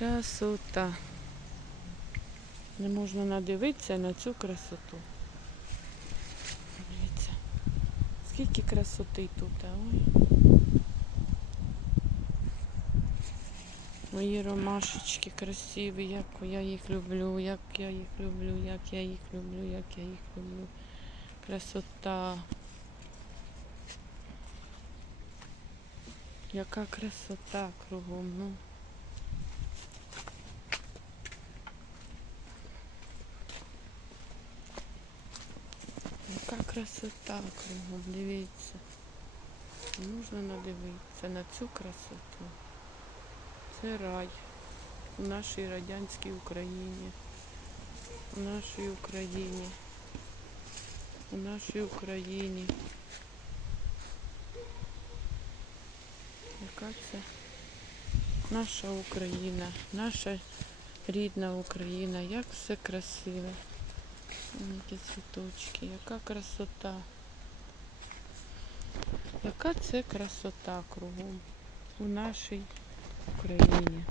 Красота. Не можна надивитися на цю красоту. Дивіться. Скільки красоти тут, а ой. Мої ромашечки красиві, як я їх люблю, як я їх люблю, як я їх люблю, як я їх люблю. Красота. Яка красота кругом, ну. Яка красота кругом, дивіться. Можна надивитися на цю красоту. Це рай у нашій радянській Україні. У нашій Україні. У нашій Україні. Яка це наша Україна, наша рідна Україна, як все красиве. Які цвіточки, яка красота. Яка це красота кругом у нашій Україні.